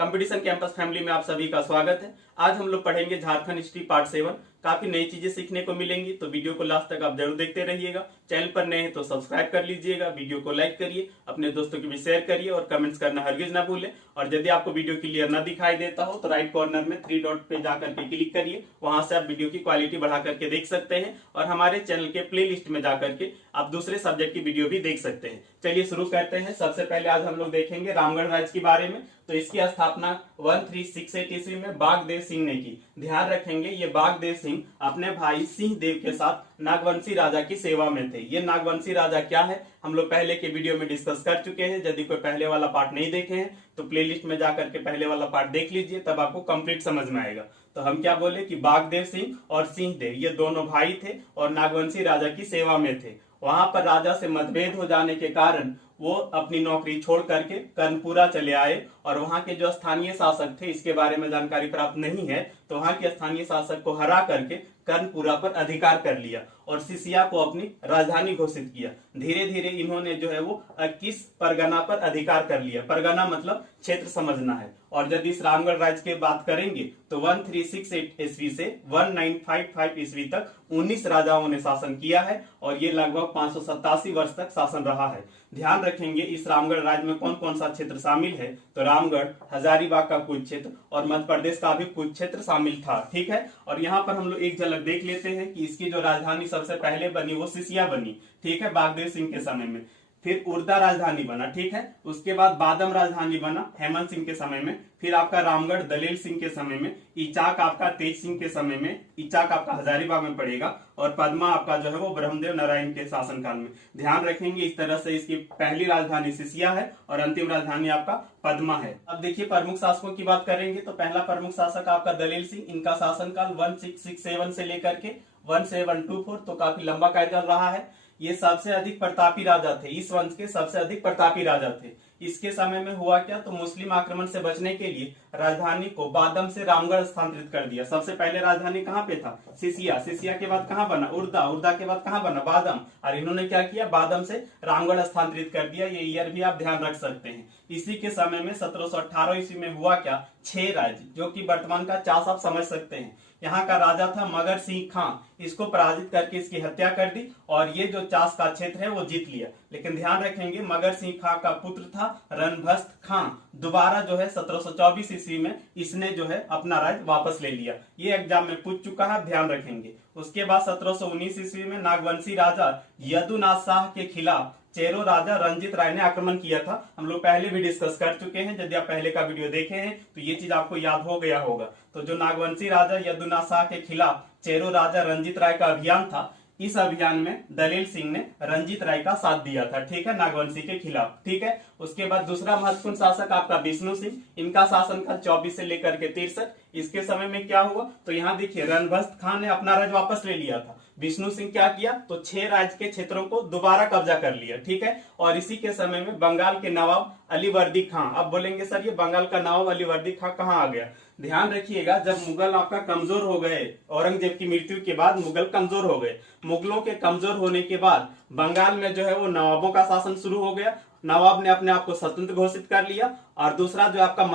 Competition campus family में आप सभी का स्वागत है। आज हम लोग पढ़ेंगे झारखंड हिस्ट्री पार्ट 7। काफी नई चीजें सीखने को मिलेंगी, तो वीडियो को लास्ट तक आप जरूर देखते रहिएगा। चैनल पर नए हैं तो सब्सक्राइब कर लीजिएगा, वीडियो को लाइक करिए, अपने दोस्तों के भी शेयर करिए और कमेंट्स करना हरगिज ना भूलें। और यदि आपको वीडियो क्लियर ना दिखाई देता हो तो राइट कॉर्नर में 3 डॉट पे जाकर के क्लिक करिए, वहां से आप वीडियो की क्वालिटी बढ़ा करके देख सकते हैं और हमारे चैनल के प्ले लिस्ट में जाकर के आप दूसरे सब्जेक्ट की वीडियो भी देख सकते हैं। चलिए शुरू करते हैं। सबसे पहले आज हम लोग देखेंगे रामगढ़ राज्य के बारे में। तो इसकी स्थापना 1368 ईस्वी में बागदेव सिंह ने की। ध्यान रखेंगे ये बागदेव सिंह अपने भाई सिंह देव के साथ नागवंशी राजा की सेवा में थे। ये नागवंशी राजा क्या है हम लोग पहले के वीडियो में डिस्कस कर चुके हैं। यदि कोई पहले वाला पार्ट नहीं देखे हैं तो प्लेलिस्ट में जाकर के पहले वाला पार्ट देख लीजिए, तब आपको कंप्लीट समझ में आएगा। तो हम क्या बोले कि बागदेव सिंह और सिंह देव ये दोनों भाई थे और नागवंशी राजा की सेवा में थे। वहां पर राजा से मतभेद हो जाने के कारण वो अपनी नौकरी छोड़ करके कर्णपुरा चले आए और वहां के जो स्थानीय शासक थे, इसके बारे में जानकारी प्राप्त नहीं है, तो वहां के स्थानीय शासक को हरा करके कर्णपुरा पर अधिकार कर लिया और सिसिया को अपनी राजधानी घोषित किया। धीरे धीरे इन्होंने जो है वो 21 परगना पर अधिकार कर लिया। परगना मतलब क्षेत्र समझना है। और यदि इस रामगढ़ राज्य की बात करेंगे तो 1368 ईस्वी से 1955 ईस्वी तक 19 राजाओं ने शासन किया है और ये लगभग 587 वर्ष तक शासन रहा है। ध्यान रखेंगे इस रामगढ़ राज्य में कौन कौन सा क्षेत्र शामिल है, तो रामगढ़, हजारीबाग का कुछ क्षेत्र और मध्य प्रदेश का भी कुछ क्षेत्र शामिल था। ठीक है, और यहाँ पर हम लोग एक झलक देख लेते हैं कि इसकी जो राजधानी सबसे पहले बनी वो सिसिया बनी। ठीक है, बागदेव सिंह के समय में। फिर उर्दा राजधानी बना। ठीक है, उसके बाद बादम राजधानी बना हेमंत सिंह के समय में। फिर आपका रामगढ़ दलेल सिंह के समय में। इचाक आपका तेज सिंह के समय में। इचाक आपका हजारीबाग में पड़ेगा और पद्मा आपका जो है वो ब्रह्मदेव नारायण के शासनकाल में। ध्यान रखेंगे इस तरह से इसकी पहली राजधानी सिसिया है और अंतिम राजधानी आपका पद्मा है। अब देखिए प्रमुख शासकों की बात करेंगे तो पहला प्रमुख शासक आपका दलेल सिंह। इनका शासनकाल 1667 से लेकर के 1724, तो काफी लंबा कार्यकाल रहा है। ये सबसे अधिक प्रतापी राजा थे, इस वंश के सबसे अधिक प्रतापी राजा थे। इसके समय में हुआ क्या, तो मुस्लिम आक्रमण से बचने के लिए राजधानी को बादम से रामगढ़ स्थानांतरित कर दिया। सबसे पहले राजधानी कहाँ पे था, सिसिया। सिसिया के बाद कहाँ बना, उर्दा। उर्दा के बाद कहाँ बना, बादम। और इन्होंने क्या किया, बादम से रामगढ़ स्थानांतरित कर दिया। ये ईयर भी आप ध्यान रख सकते हैं। इसी के समय में 1718 ईस्वी में हुआ क्या, 6 राज्य, जो कि वर्तमान का चास आप समझ सकते हैं। यहाँ का राजा था मगर सिंह खां। इसको पराजित करके इसकी हत्या कर दी और ये जो चास का क्षेत्र है वो जीत लिया। लेकिन ध्यान रखेंगे मगर सिंह खां का पुत्र था रणभस्त खां। दोबारा जो है 1724 ईस्वी में इसने जो है अपना राज्य वापस ले लिया। ये एग्जाम में पूछ चुका है, ध्यान रखेंगे। उसके बाद 1719 ईस्वी में नागवंशी राजा यदुनाथ शाह के खिलाफ चेरो राजा रंजीत राय ने आक्रमण किया था। हम लोग पहले भी डिस्कस कर चुके हैं। यदि आप पहले का वीडियो देखे हैं तो ये चीज आपको याद हो गया होगा। तो जो नागवंशी राजा यदुनाथ शाह के खिलाफ चेरो राजा रंजीत राय का अभियान था, इस अभियान में दलेल सिंह ने रंजीत राय का साथ दिया था। ठीक है, नागवंशी के खिलाफ। ठीक है, उसके बाद दूसरा महत्वपूर्ण शासक आपका विष्णु सिंह। इनका शासनकाल 24 से लेकर के 63। इसके समय में क्या हुआ, तो यहाँ देखिए रणभस्त खान ने अपना राज्य वापस ले लिया था। विष्णु सिंह क्या किया, तो 6 राज्य के क्षेत्रों को दोबारा कब्जा कर लिया। ठीक है, और इसी के समय में बंगाल के नवाब अलीवर्दी खां। अब बोलेंगे सर ये बंगाल का नवाब अलीवर्दी खां कहाँ आ गया। ध्यान रखिएगा, जब मुगल आपका कमजोर हो गए, औरंगजेब की मृत्यु के बाद मुगल कमजोर हो गए। मुगलों के कमजोर होने के बाद बंगाल में जो है वो नवाबों का शासन शुरू हो गया। नवाब ने अपने आप को स्वतंत्र घोषित कर लिया। और दूसरा जो आपका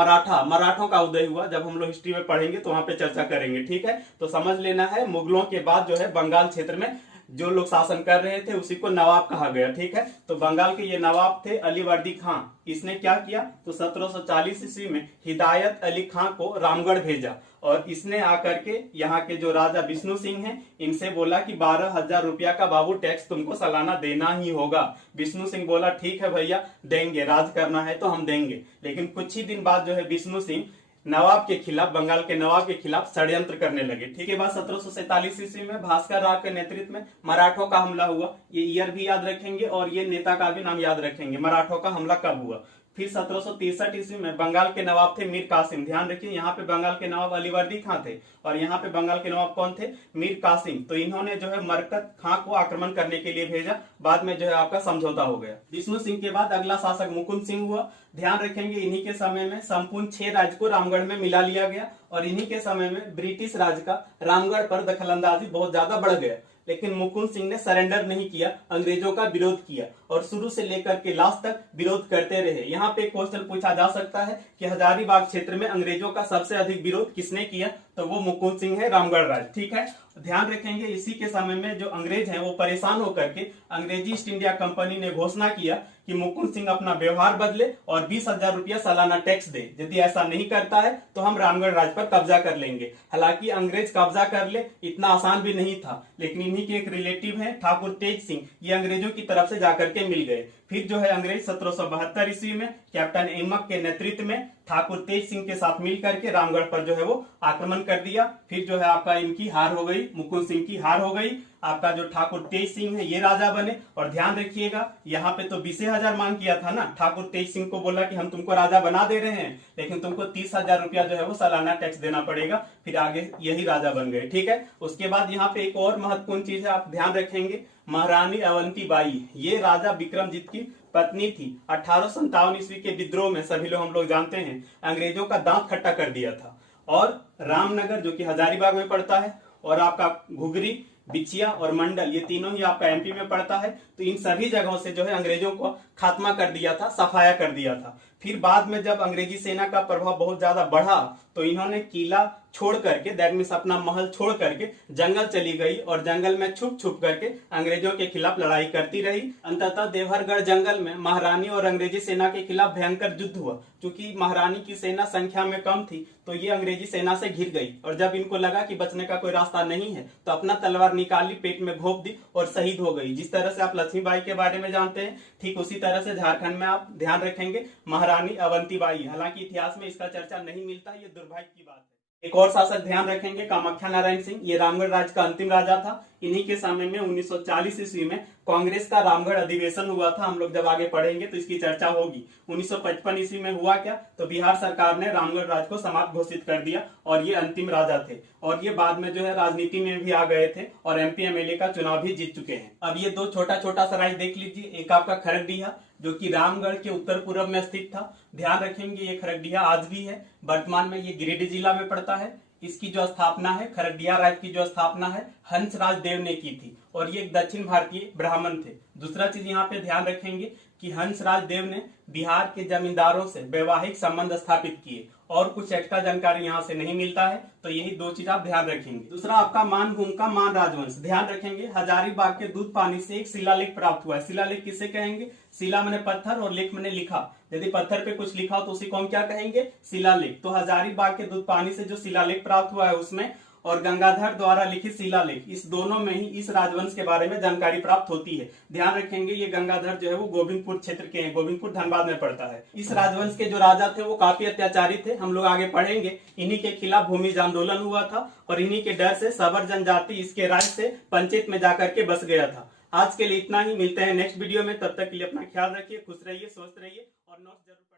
मराठों का उदय हुआ। जब हम लोग हिस्ट्री में पढ़ेंगे तो वहां पे चर्चा करेंगे। ठीक है, तो समझ लेना है मुगलों के बाद जो है बंगाल क्षेत्र में जो लोग शासन कर रहे थे उसी को नवाब कहा गया। ठीक है, तो बंगाल के ये नवाब थे अलीवर्दी खां। इसने क्या किया, तो 1740 ईस्वी में हिदायत अली खां को रामगढ़ भेजा और इसने आकर के यहाँ के जो राजा विष्णु सिंह हैं इनसे बोला कि 12,000 रुपया का बाबू टैक्स तुमको सालाना देना ही होगा। विष्णु सिंह बोला ठीक है भैया देंगे, राज करना है तो हम देंगे। लेकिन कुछ ही दिन बाद जो है विष्णु सिंह नवाब के खिलाफ, बंगाल के नवाब के खिलाफ षड्यंत्र करने लगे। ठीक है, बाद 1747 ईस्वी में भास्कर राव के नेतृत्व में मराठों का हमला हुआ। ये ईयर भी याद रखेंगे और ये नेता का भी नाम याद रखेंगे। मराठों का हमला कब हुआ, फिर 1763 ईस्वी में बंगाल के नवाब थे मीर कासिम। ध्यान रखिए यहाँ पे बंगाल के नवाब अलीवर्दी खां थे और यहाँ पे बंगाल के नवाब कौन थे, मीर कासिम। तो इन्होंने जो है मरकत खां को आक्रमण करने के लिए भेजा। बाद में जो है आपका समझौता हो गया। विष्णु सिंह के बाद अगला शासक मुकुंद सिंह हुआ। ध्यान रखेंगे इन्हीं के समय में संपूर्ण 6 राज्य को रामगढ़ में मिला लिया गया और इन्हीं के समय में ब्रिटिश राज का रामगढ़ पर दखलंदाजी बहुत ज्यादा बढ़ गया। लेकिन मुकुंद सिंह ने सरेंडर नहीं किया, अंग्रेजों का विरोध किया और शुरू से लेकर के लास्ट तक विरोध करते रहे। यहाँ पे क्वेश्चन पूछा जा सकता है कि हजारीबाग क्षेत्र में अंग्रेजों का सबसे अधिक विरोध किसने किया, तो वो मुकुंद सिंह है, रामगढ़ राज। ठीक है, ध्यान रखेंगे इसी के समय में जो अंग्रेज हैं वो परेशान होकर के अंग्रेजी ईस्ट इंडिया कंपनी ने घोषणा किया कि मुकुंद सिंह अपना व्यवहार बदले और 20,000 रुपया सालाना टैक्स दे, यदि ऐसा नहीं करता है तो हम रामगढ़ राज पर कब्जा कर लेंगे। हालांकि अंग्रेज कब्जा कर ले इतना आसान भी नहीं था, लेकिन इन्हीं के एक रिलेटिव हैं ठाकुर तेज सिंह, ये अंग्रेजों की तरफ से जाकर के मिल गए। फिर जो है अंग्रेज 1772 ईस्वी में कैप्टन एमक के नेतृत्व में ठाकुर तेज सिंह के साथ मिल करके रामगढ़ पर जो है वो आक्रमण कर दिया। फिर जो है आपका इनकी हार हो गई, मुकुंद सिंह की हार हो गई। आपका जो ठाकुर तेज सिंह है ये राजा बने। और ध्यान रखिएगा यहाँ पे तो 20,000 मांग किया था ना, ठाकुर तेज सिंह को बोला कि हम तुमको राजा बना दे रहे हैं, लेकिन तुमको 30,000 रुपया जो है वो सालाना टैक्स देना पड़ेगा। फिर आगे यही राजा बन गए। ठीक है, उसके बाद यहाँ पे एक और महत्वपूर्ण चीज है, आप ध्यान रखेंगे, महारानी अवंती बाई ये राजा विक्रमजीत की पत्नी थी। 1857 ईस्वी के विद्रोह में सभी लोग हम लोग जानते हैं अंग्रेजों का दांत खट्टा कर दिया था। और रामनगर जो कि हजारीबाग में पड़ता है, और आपका घुघरी, बिछिया और मंडल ये तीनों ही आपका एमपी में पड़ता है, तो इन सभी जगहों से जो है अंग्रेजों को खात्मा कर दिया था, सफाया कर दिया था। फिर बाद में जब अंग्रेजी सेना का प्रभाव बहुत ज्यादा बढ़ा तो इन्होंने किला छोड़ करके, दैट मीन्स अपना महल छोड़ करके जंगल चली गई और जंगल में छुप छुप करके अंग्रेजों के खिलाफ लड़ाई करती रही। अंततः देवहरगढ़ जंगल में महारानी और अंग्रेजी सेना के खिलाफ भयंकर युद्ध हुआ। क्योंकि महारानी की सेना संख्या में कम थी तो ये अंग्रेजी सेना से घिर गई, और जब इनको लगा कि बचने का कोई रास्ता नहीं है तो अपना तलवार निकाली, पेट में घोंप दी और शहीद हो गई। जिस तरह से आप लक्ष्मीबाई के बारे में जानते हैं, ठीक उसी तरह से झारखंड में आप ध्यान रखेंगे महारानी अवंतीबाई। हालांकि इतिहास में इसका चर्चा नहीं मिलता, ये दुर्भाग्य की बात है। एक और शासक ध्यान रखेंगे कामाख्या नारायण सिंह, ये रामगढ़ राज का अंतिम राजा था। इन्हीं के समय में 1940 ईस्वी में कांग्रेस का रामगढ़ अधिवेशन हुआ था। हम लोग जब आगे पढ़ेंगे तो इसकी चर्चा होगी। 1955 ईस्वी में हुआ क्या, तो बिहार सरकार ने रामगढ़ राज को समाप्त घोषित कर दिया और ये अंतिम राजा थे। और ये बाद में जो है राजनीति में भी आ गए थे और एमपी एमएलए का चुनाव भी जीत चुके हैं। अब ये दो छोटा छोटा सा राज्य देख लीजिए, एक आपका खरगडीहा जो कि रामगढ़ के उत्तर पूर्व में स्थित था। ध्यान रखेंगे ये खरगडीहा आज भी है, वर्तमान में ये गिरिडीह जिला में पड़ता है। इसकी जो स्थापना है, खरगडीहा राज्य की जो स्थापना है, हंसराज देव ने की थी और ये एक दक्षिण भारतीय ब्राह्मण थे। दूसरा चीज यहाँ पे ध्यान रखेंगे कि हंसराज देव ने बिहार के जमींदारों से वैवाहिक संबंध स्थापित किए, और कुछ एक्स्ट्रा जानकारी यहाँ से नहीं मिलता है, तो यही दो चीज आप ध्यान रखेंगे। दूसरा आपका मानभूम का मान राजवंश, ध्यान रखेंगे हजारीबाग के दूध पानी से एक शिलालेख प्राप्त हुआ है। शिलालेख किसे कहेंगे, शिला मैंने पत्थर और लेख मैंने लिखा, यदि पत्थर पे कुछ लिखा हो तो उसी को हम क्या कहेंगे, शिलालेख। तो हजारीबाग के दूध पानी से जो शिलालेख प्राप्त हुआ है उसमें, और गंगाधर द्वारा लिखित शिलालेख, इस दोनों में ही इस राजवंश के बारे में जानकारी प्राप्त होती है। ध्यान रखेंगे ये गंगाधर जो है वो गोविंदपुर क्षेत्र के हैं, गोविंदपुर धनबाद में पड़ता है। इस राजवंश के जो राजा थे वो काफी अत्याचारी थे, हम लोग आगे पढ़ेंगे। इन्हीं के खिलाफ भूमिज आंदोलन हुआ था और इन्हीं के डर से सबर जनजाति इसके राज्य से पंचायत में जाकर के बस गया था। आज के लिए इतना ही, मिलते हैं नेक्स्ट वीडियो में, तब तक के लिए अपना ख्याल रखिए, खुश रहिए, स्वस्थ रहिए और नोट्स जरूर